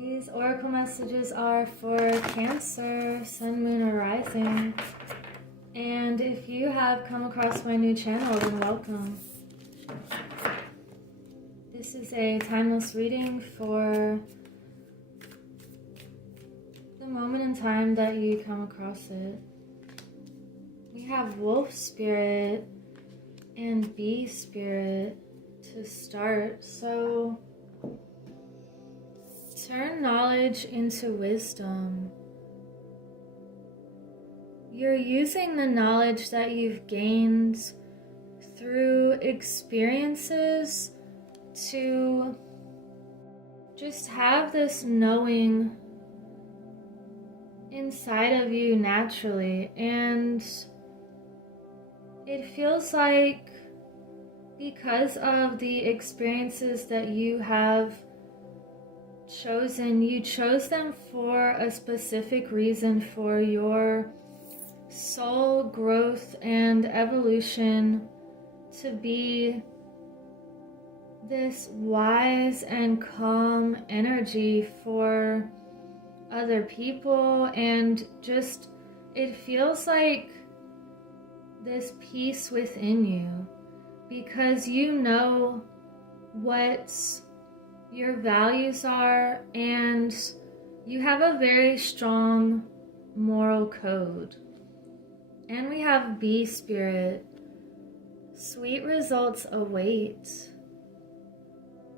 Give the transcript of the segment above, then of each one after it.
These oracle messages are for Cancer, Sun, Moon, or Rising. And if you have come across my new channel, then welcome. This is a timeless reading for the moment in time that you come across it. We have Wolf Spirit and Bee Spirit to start. So turn knowledge into wisdom. You're using the knowledge that you've gained through experiences to just have this knowing inside of you naturally. And it feels like because of the experiences that you have chosen, you chose them for a specific reason, for your soul growth and evolution, to be this wise and calm energy for other people. And just, it feels like this peace within you, because you know what your values are, and you have a very strong moral code. And we have Bee Spirit. Sweet results await.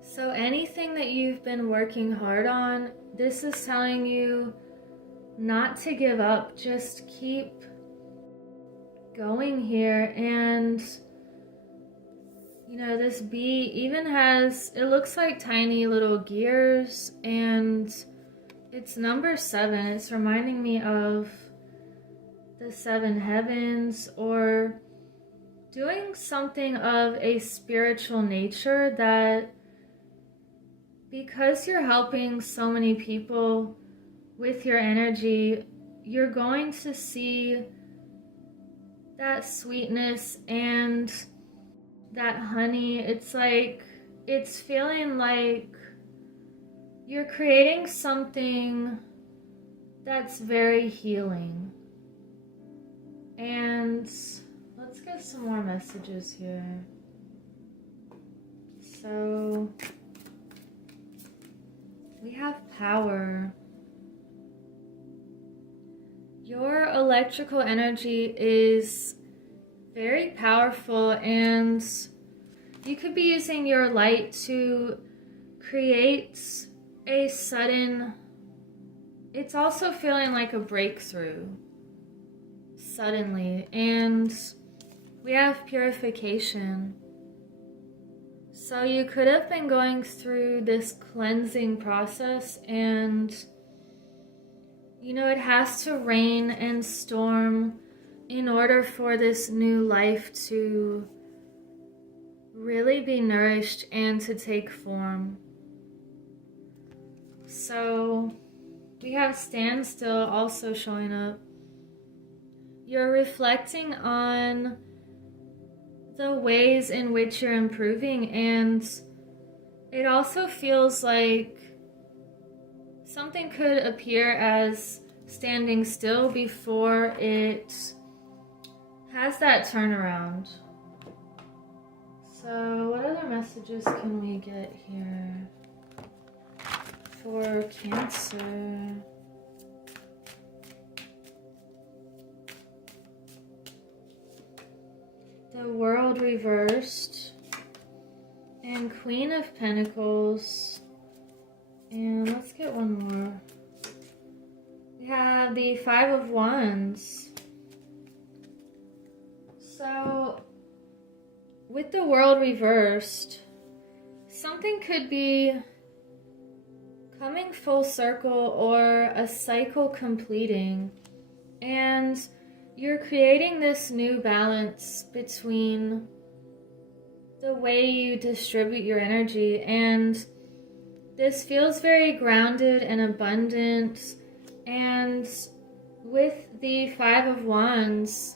So anything that you've been working hard on, this is telling you not to give up. Just keep going here. And you know, this bee even has, it looks like tiny little gears, and it's number 7. It's reminding me of the 7 heavens, or doing something of a spiritual nature, that because you're helping so many people with your energy, you're going to see that sweetness and that honey. It's like, it's feeling like you're creating something that's very healing. And let's get some more messages here. So we have power. Your electrical energy is very powerful, and you could be using your light to create a sudden, it's also feeling like a breakthrough suddenly. And we have purification. So you could have been going through this cleansing process, and you know, it has to rain and storm in order for this new life to really be nourished and to take form. So we have standstill also showing up. You're reflecting on the ways in which you're improving, and it also feels like something could appear as standing still before it has that turnaround. So what other messages can we get here for Cancer? The World reversed, and Queen of Pentacles. And let's get one more. We have the 5 of Wands. So with the World reversed, something could be coming full circle, or a cycle completing, and you're creating this new balance between the way you distribute your energy. And this feels very grounded and abundant. And with the 5 of Wands,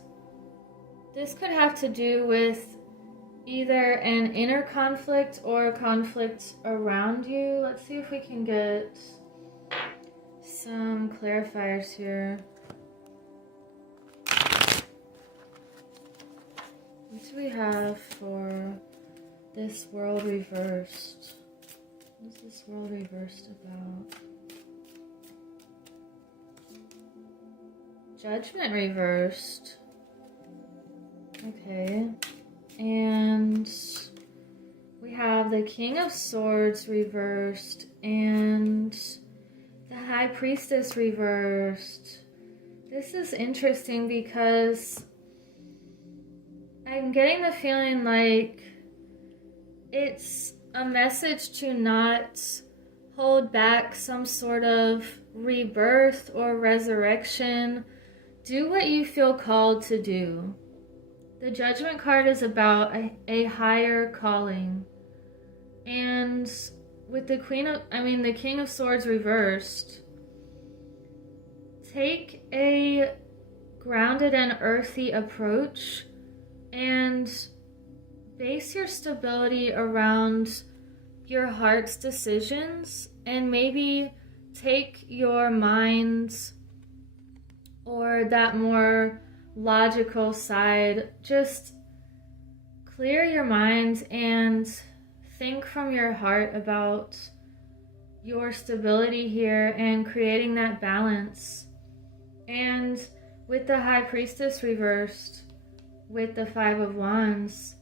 this could have to do with either an inner conflict or a conflict around you. Let's see if we can get some clarifiers here. What do we have for this world reversed? What is this world reversed about? Judgment reversed. Okay. And we have the King of Swords reversed and the High Priestess reversed. This is interesting because I'm getting the feeling like it's a message to not hold back some sort of rebirth or resurrection. Do what you feel called to do. The Judgment card is about a higher calling. And with the the King of Swords reversed, take a grounded and earthy approach and base your stability around your heart's decisions, and maybe take your mind or that more logical side, just clear your mind and think from your heart about your stability here and creating that balance. And with the High Priestess reversed, with the Five of Wands,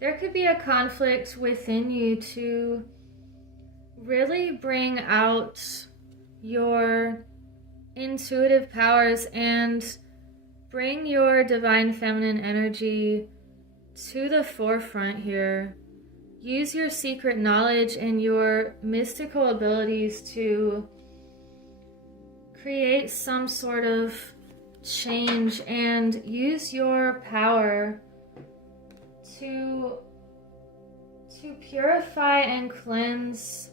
there could be a conflict within you to really bring out your intuitive powers and bring your divine feminine energy to the forefront here. Use your secret knowledge and your mystical abilities to create some sort of change, and use your power to purify and cleanse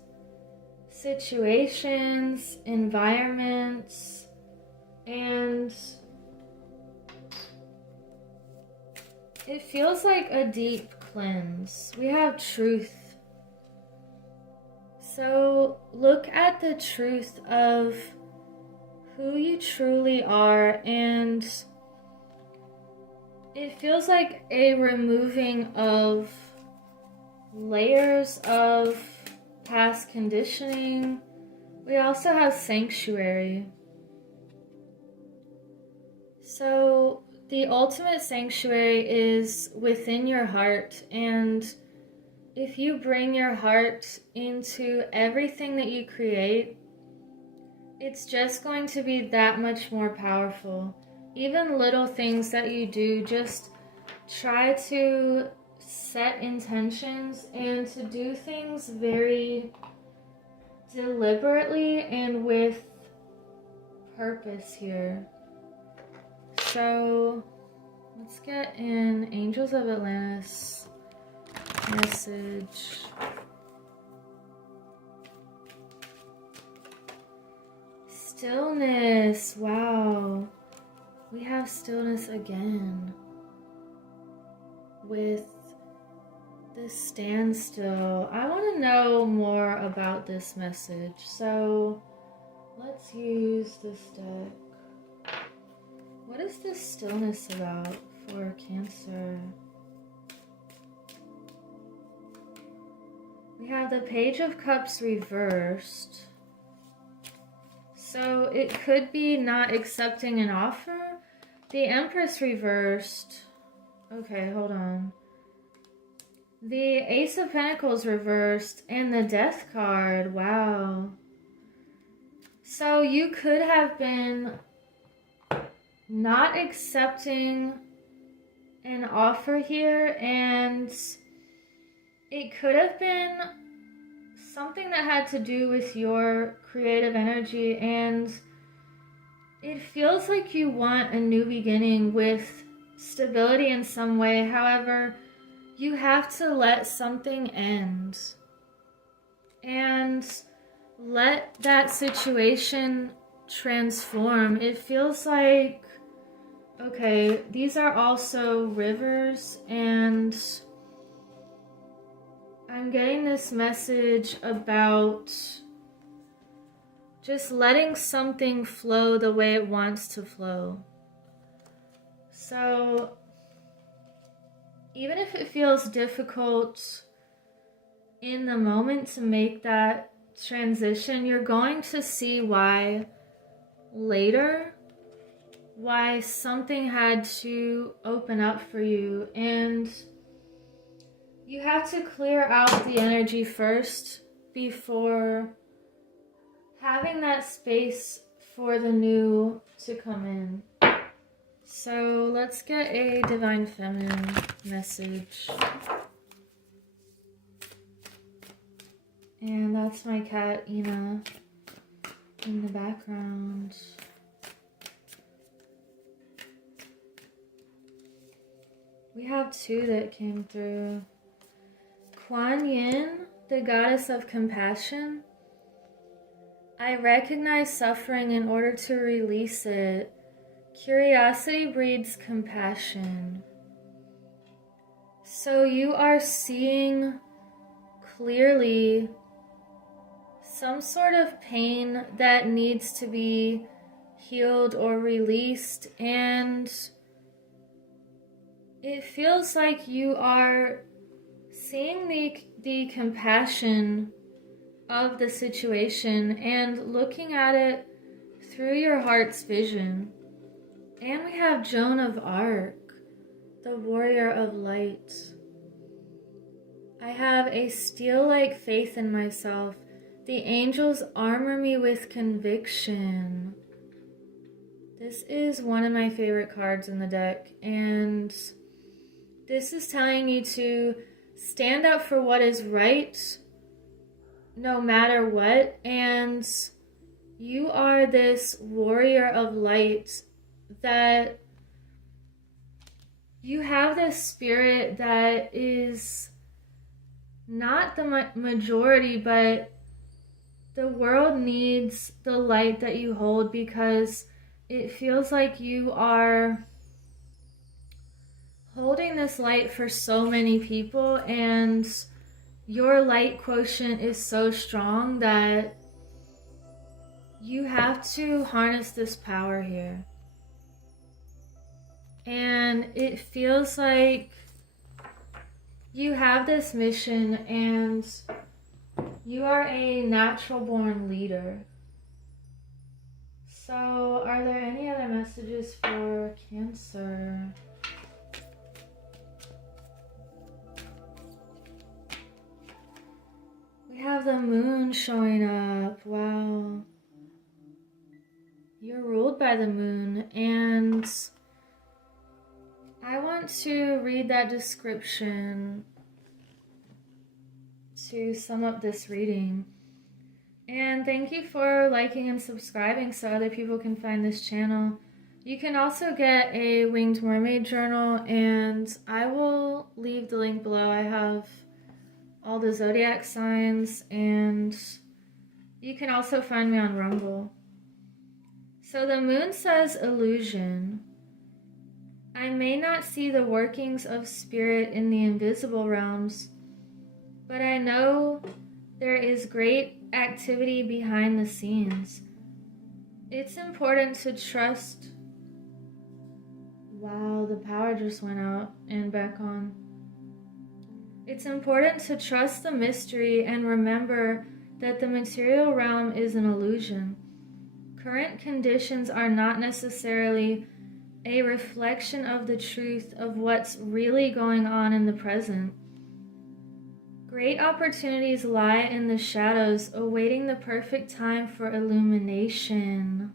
situations, environments, and it feels like a deep cleanse. We have truth. So look at the truth of who you truly are, and it feels like a removing of layers of past conditioning. We also have sanctuary. So the ultimate sanctuary is within your heart, and if you bring your heart into everything that you create, it's just going to be that much more powerful. Even little things that you do, just try to set intentions and to do things very deliberately and with purpose here. So let's get in Angels of Atlantis message. Stillness. Wow. We have stillness again with the standstill. I want to know more about this message, so let's use this deck. What is this stillness about for Cancer? We have the Page of Cups reversed. So it could be not accepting an offer. The Empress reversed. Okay, hold on. The Ace of Pentacles reversed and the Death card. Wow. So you could have been not accepting an offer here, and it could have been something that had to do with your creative energy, and it feels like you want a new beginning with stability in some way. However, you have to let something end and let that situation transform. It feels like, okay, these are also rivers, and I'm getting this message about just letting something flow the way it wants to flow. So even if it feels difficult in the moment to make that transition, you're going to see why later, why something had to open up for you. And you have to clear out the energy first before having that space for the new to come in. So let's get a Divine Feminine message. And that's my cat, Ina, in the background. We have two that came through. Kuan Yin, the goddess of compassion. I recognize suffering in order to release it. Curiosity breeds compassion. So you are seeing clearly some sort of pain that needs to be healed or released, and it feels like you are seeing the compassion of the situation and looking at it through your heart's vision. And we have Joan of Arc, the warrior of light. I have a steel-like faith in myself. The angels armor me with conviction. This is one of my favorite cards in the deck, and this is telling you to stand up for what is right, no matter what, and you are this warrior of light, that you have this spirit that is not the majority, but the world needs the light that you hold, because it feels like you are holding this light for so many people, and your light quotient is so strong that you have to harness this power here. And it feels like you have this mission, and you are a natural born leader. So, are there any other messages for Cancer? We have the moon showing up. Wow. You're ruled by the moon, and I want to read that description to sum up this reading. And thank you for liking and subscribing so other people can find this channel. You can also get a Winged Mermaid journal, and I will leave the link below. I have all the zodiac signs, and you can also find me on Rumble. So the moon says illusion. I may not see the workings of spirit in the invisible realms, but I know there is great activity behind the scenes. It's important to trust. Wow, the power just went out and back on. It's important to trust the mystery and remember that the material realm is an illusion. Current conditions are not necessarily a reflection of the truth of what's really going on in the present. Great opportunities lie in the shadows, awaiting the perfect time for illumination.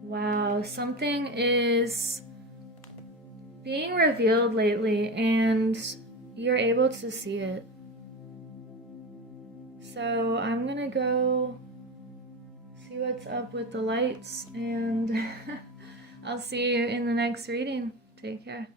Wow, something is being revealed lately, and you're able to see it. So I'm gonna go see what's up with the lights, and I'll see you in the next reading. Take care.